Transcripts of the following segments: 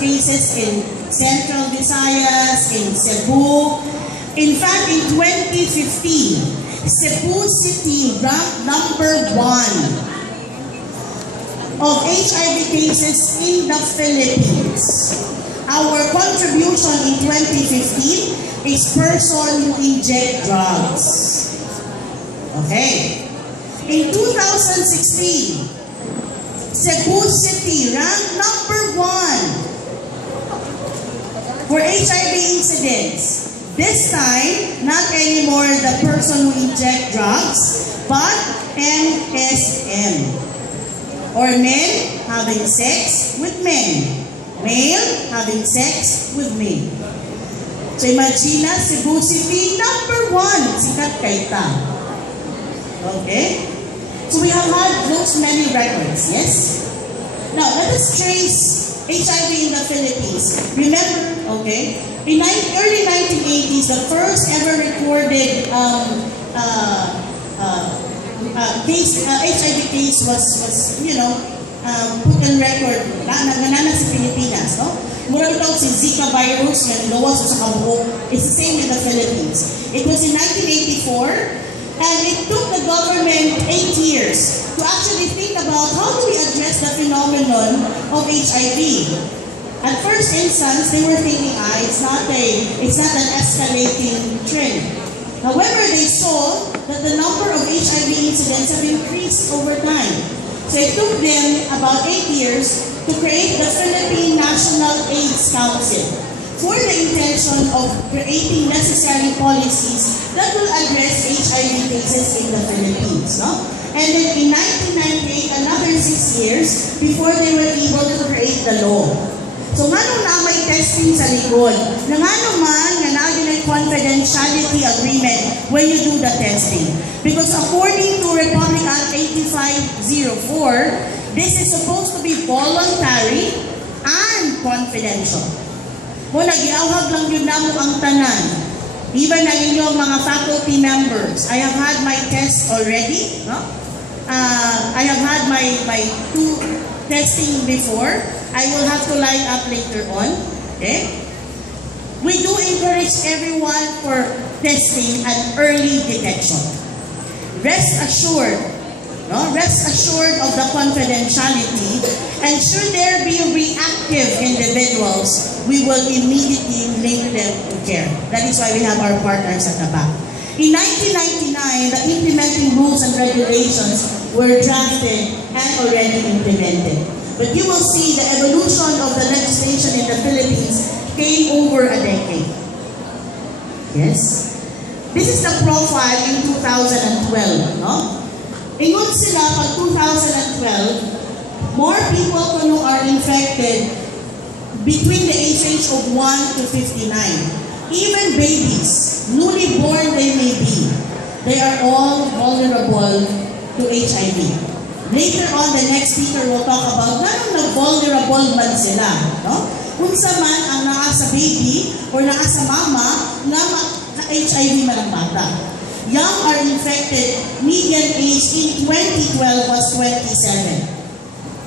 cases in Central Visayas, in Cebu. In fact, in 2015, Cebu City ranked #1 of HIV cases in the Philippines. Our contribution in 2015 is person who inject drugs. Okay. In 2016, Cebu City ranked #1 for HIV incidents. This time, not anymore the person who inject drugs, but MSM, or men having sex with men, male having sex with male. So imagine na, Cebu City, #1, sikat kaita. Okay? So we have had those many records, yes? Now, let us trace HIV in the Philippines. Remember, okay, in early 1980s, the first ever recorded HIV case was put on record nanana sa Pilipinas, no? Murang daw si Zika virus nga nilawas sa kabuok. It's the same in the Philippines. It was in 1984, and it took the government 8 years to actually think about how do we address the phenomenon of HIV. At first instance, they were thinking, it's not an escalating trend. However, they saw that the number of HIV incidents have increased over time. So it took them about 8 years to create the Philippine National AIDS Council for the intention of creating necessary policies that will address HIV cases in the Philippines. No? And then in 1998, another 6 years before they were able to create the law. So nga nung na may testing sa likod, na nga naman nga na confidentiality agreement when you do the testing. Because according to Republic Act 8504, this is supposed to be voluntary and confidential. Kung nagiawhag lang yun namo ang tanan, even ang inyong mga faculty members, I have had my test already. No? I have had my 2 testing before. I will have to line up later on. Okay? We do encourage everyone for testing and early detection. Rest assured of the confidentiality, and should there be reactive individuals, we will immediately link them to care. That is why we have our partners at the back. In 1999, the implementing rules and regulations were drafted and already implemented. But you will see the evolution of the legislation in the Philippines came over a decade. Yes? This is the profile in 2012. No? Ingon sila pag 2012, more people kuno are infected between the age of 1 to 59. Even babies, newly born they may be, they are all vulnerable to HIV. Later on, the next speaker will talk about ganun na vulnerable man sila. No? Kung sa man ang naa sa baby or naa sa mama na HIV man ang bata. Young are infected, median age in 2012 was 27.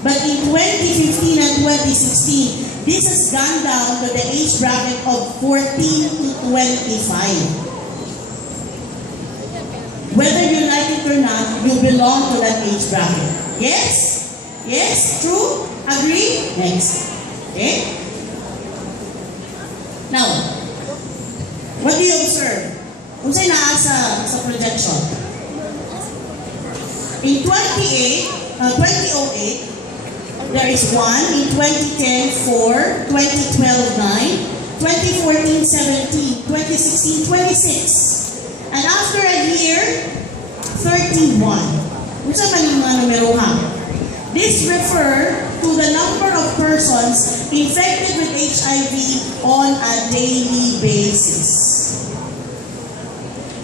But in 2015 and 2016, this has gone down to the age bracket of 14 to 25. Whether you like it or not, you belong to that age bracket. Yes? Yes? True? Agree? Next. Okay? Now, what do you observe? Kung sa'yo naasa sa projection? In 2008, there is 1. In 2010, 4. 2012, 9. 2014, 17. 2016, 26. And after a year, 31. Kung saan man yung mga numero ha? This refers to the number of persons infected with HIV on a daily basis.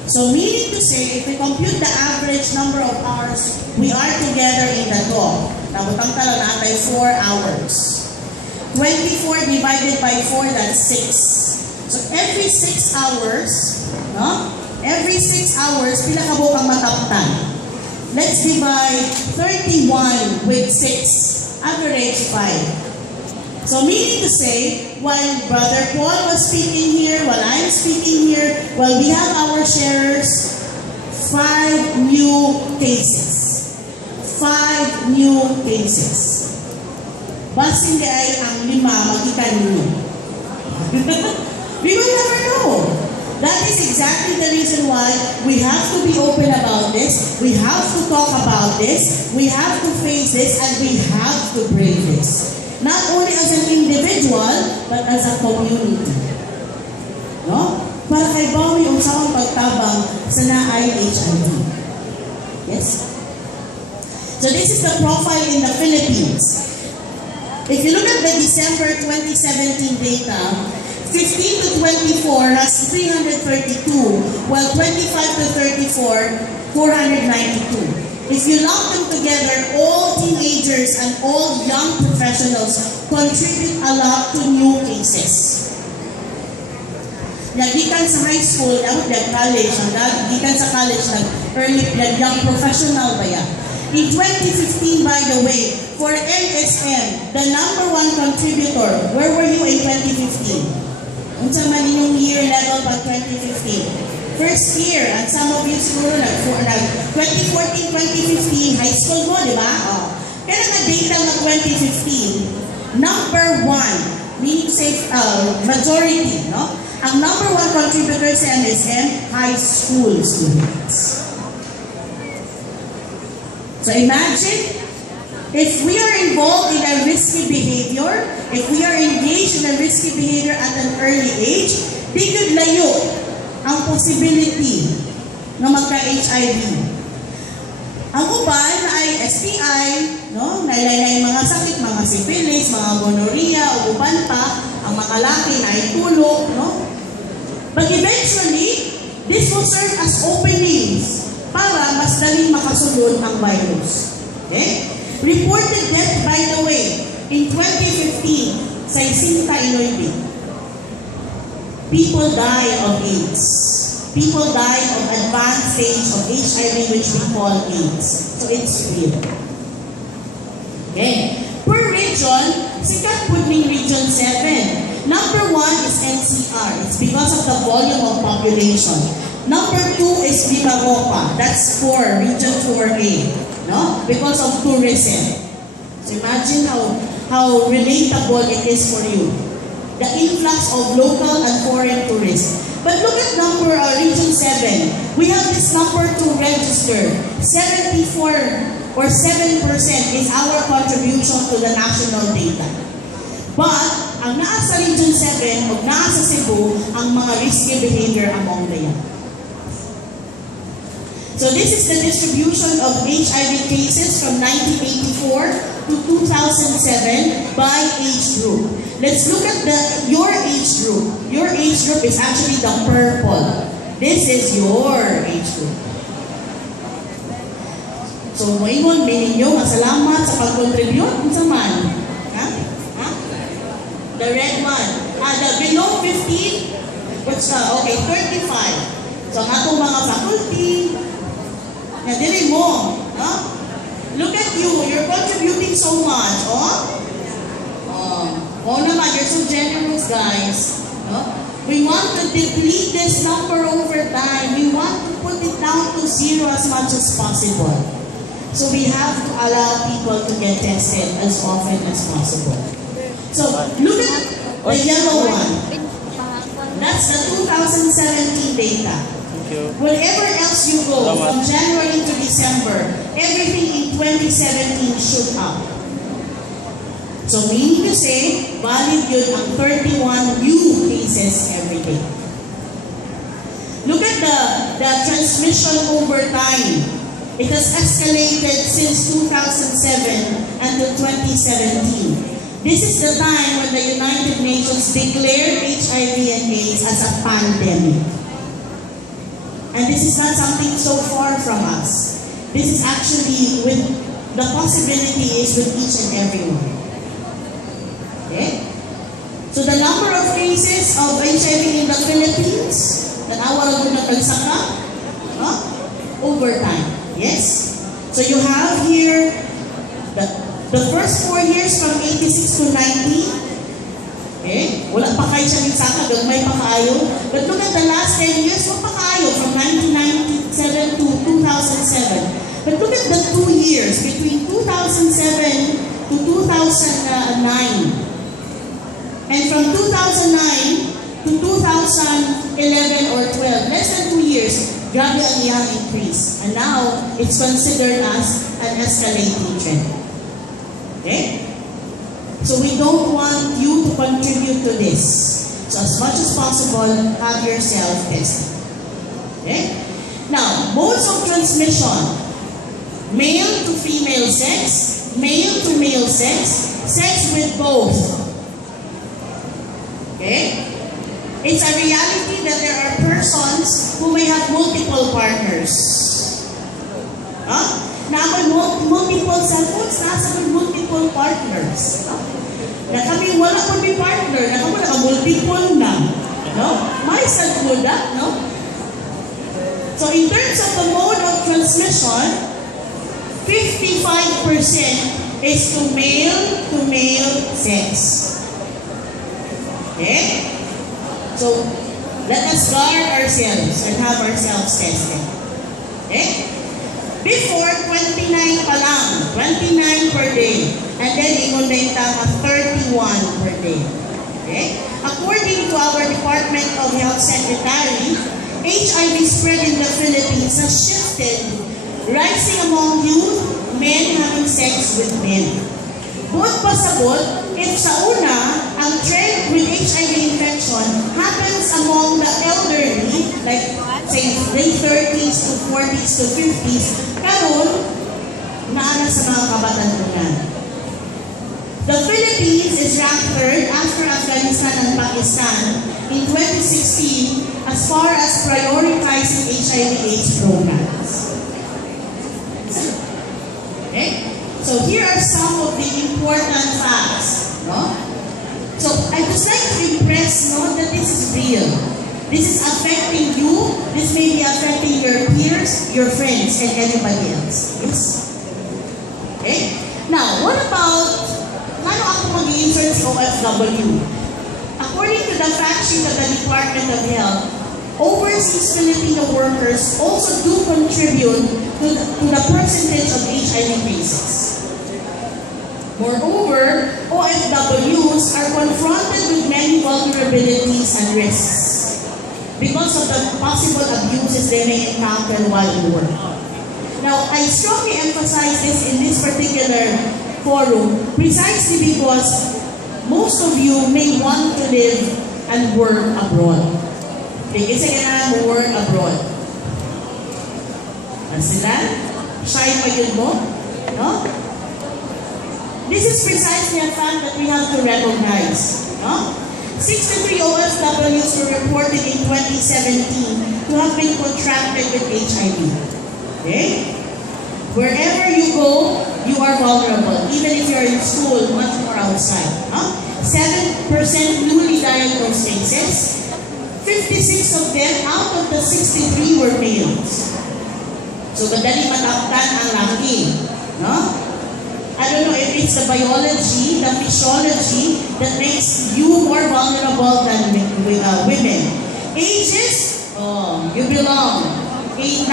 So meaning to say, if we compute the average number of hours we are together in the dog, nabutang tala natin 4 hours. 24 divided by 4, that's 6. So every 6 hours, no? Every 6 hours, pila ka bukang mataptan. Let's divide 31 with 6. Average 5. So meaning to say, while Brother Paul was speaking here, while I'm speaking here, while we have our sharers, 5 new cases. 5 new cases. Bas hindi ay ang 5 makita ninyo. We will never know. That is exactly the reason why we have to be open about this, we have to talk about this, we have to face this, and we have to brave this. Not only as an individual, but as a community. No? Para kay bawi ang sawang pagtabang sa naay HIV. Yes? So this is the profile in the Philippines. If you look at the December 2017 data, 15 to 24 has 332, while 25 to 34, 492. If you lump them together, all teenagers and all young professionals contribute a lot to new cases. Gikan sa high school, college, gikan sa college, early young professional ba yan? In 2015, by the way, for MSM, the #1 contributor, where were you in 2015? Unsa man inyong year level pag 2015? First year, and some of you siguro 2014, 2015, high school mo, di ba? Kaya nga data ng 2015, #1, meaning say, majority, no? Ang #1 contributor sa MSM, high school students. So imagine, if we are involved in a risky behavior, if we are engaged in a risky behavior at an early age, di good layo ang possibility na magka-HIV. Ang uban ay STI, no? Nailaylay mga sakit, mga syphilis, mga gonorrhea, o uban pa, ang mga laki na ay tulo, no? But eventually, this will serve as openings para mas daling makasunod ang virus. Okay? Reported death, by the way, in 2015, sa Isinta, Iloilo, people die of AIDS. People die of advanced stage of HIV, which we call AIDS. So it's real. Okay. Per region, sikat po ng Region 7. #1 is NCR. It's because of the volume of population. #2 is Vimaropa. That's for Region 4A. No? Because of tourism. So imagine how relatable it is for you. The influx of local and foreign tourists. But look at Region 7. We have this number to register. 74 or 7% is our contribution to the national data. But, ang naa sa Region 7 o naa sa Cebu, ang mga risky behavior among the young. So this is the distribution of HIV cases from 1984 to 2007 by age group. Let's look at your age group. Your age group is actually the purple. This is your age group. So moingon meninyo masalamat sa pag-contribute unsa man. Ha? The red one. The below 15, what's okay, 35. So ang atong mga faculty, na dili mo, no? Look at you, you're contributing so much, oh naman, you're so generous, guys. No? We want to deplete this number over time. We want to put it down to 0 as much as possible. So we have to allow people to get tested as often as possible. So look at the yellow one. That's the 2017 data. Wherever else you go, from January to December, everything in 2017 shoot up. So meaning to say, valid yun ang 31 new cases every day. Look at the transmission over time. It has escalated since 2007 until 2017. This is the time when the United Nations declared HIV and AIDS as a pandemic. And this is not something so far from us. This is actually with the possibility is with each and every one. Okay? So the number of cases of HIV in the Philippines, nanawag na pagsaka, over time. Yes? So you have here the first 4 years from 86 to 90, nabuhay siya ng saka, gagmay pa kaayo. But look at the last 10 years, what pa kaayo from 1997 to 2007. But look at the 2 years between 2007 to 2009. And from 2009 to 2011 or 12, less than 2 years, grabe ang iyang increase. And now, it's considered as an escalating trend. Okay? So we don't want you to contribute to this. So as much as possible, have yourself tested. Okay? Now, modes of transmission. Male to female sex, male to male sex, sex with both. Okay? It's a reality that there are persons who may have multiple partners. Huh? Na ako multiple cellphones, nasa multiple partners. Huh? Na kami wala ko may partner, na kami naka-multiple na. No? May sad no? So in terms of the mode of transmission, 55% is to male sex. Okay? So, let us guard ourselves and have ourselves tested. Okay? Before, 29 pa lang. 29 per day. And then, ingon na yung tama, 31 per day. Okay? According to our Department of Health Secretary, HIV spread in the Philippines has shifted, rising among youth, men having sex with men. Bukod pa sa if sa una, ang trend with HIV infection happens among the elderly, like say late 30s to 40s to 50s, karon naana sa mga kabatanunan. The Philippines is ranked third after Afghanistan and Pakistan in 2016 as far as prioritizing HIV/AIDS programs. Okay? So here are some of the important facts. No? So I just like to impress that this is real. This is affecting you. This may be affecting your peers, your friends, and anybody else. Yes? Okay? Now, what about paano ako mag-i-insert si OFW? According to the fact sheet of the Department of Health, overseas Filipino workers also do contribute to the percentage of HIV cases. Moreover, OFWs are confronted with many vulnerabilities and risks because of the possible abuses they may encounter while in work. Now, I strongly emphasize this in this particular forum precisely because most of you may want to live and work abroad. Kasi kailangan mo work abroad. Sila? Shy pa yun mo? No? This is precisely a fact that we have to recognize. No? 63 OFWs were reported in 2017 to have been contracted with HIV. Okay? Wherever you go, you are vulnerable. Even if you're in school, much more outside. No? 7% newly diagnosed cases. 56 of them out of the 63 were males. So, madali mataptan ang laki. No? I don't know if it's the biology, the physiology that makes you more vulnerable than women. Ages, you belong. 19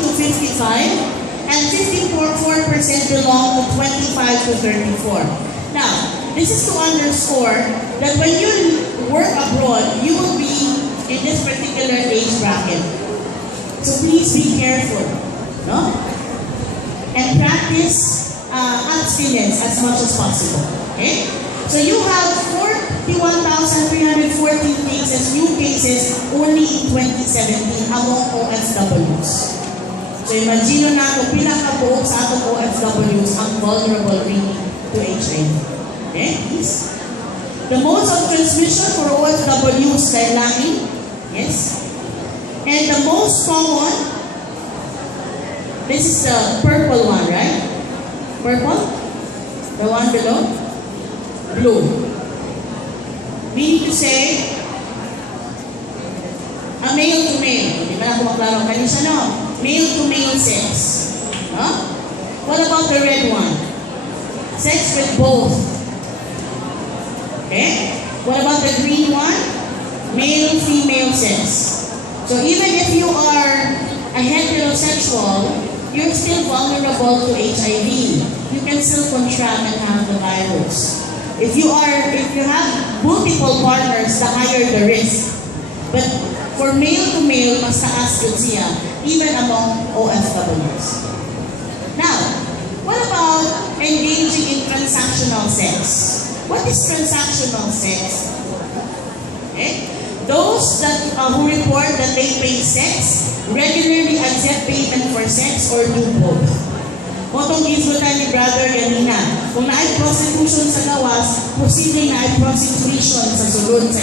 to 55, and 54% belong to 25 to 34. Now, this is to underscore that when you work abroad, you will be in this particular age bracket. So please be careful, no? And practice abstinence as much as possible. Okay? So you have 41,314 cases, new cases, only in 2017 among OFWs. So imagine na kung pila ka buong sa atong OFWs ang vulnerable really to HIV. Okay? Please. The modes of transmission for OFWs are lying. Yes. And the most common, this is the purple one, right? Purple? The one below? Blue. Meaning to say, a male to male. Hindi ba na ako maklaro? Kanisa no? Male to male sex. Huh? What about the red one? Sex with both. Okay? What about the green one? Male-female sex. So even if you are a heterosexual, you're still vulnerable to HIV. You can still contract and have the virus. If you have multiple partners, the higher the risk. But for male to male, mas taas yun siya, even among OFWs. Now, what about engaging in transactional sex? What is transactional sex? Okay? Those who report that they pay sex, regularly accept payment for sex, or do both. Motong gisgutan ni brother kanina, kung na-prostitution sa gawas, posibleng na-prostitution sa sulod sa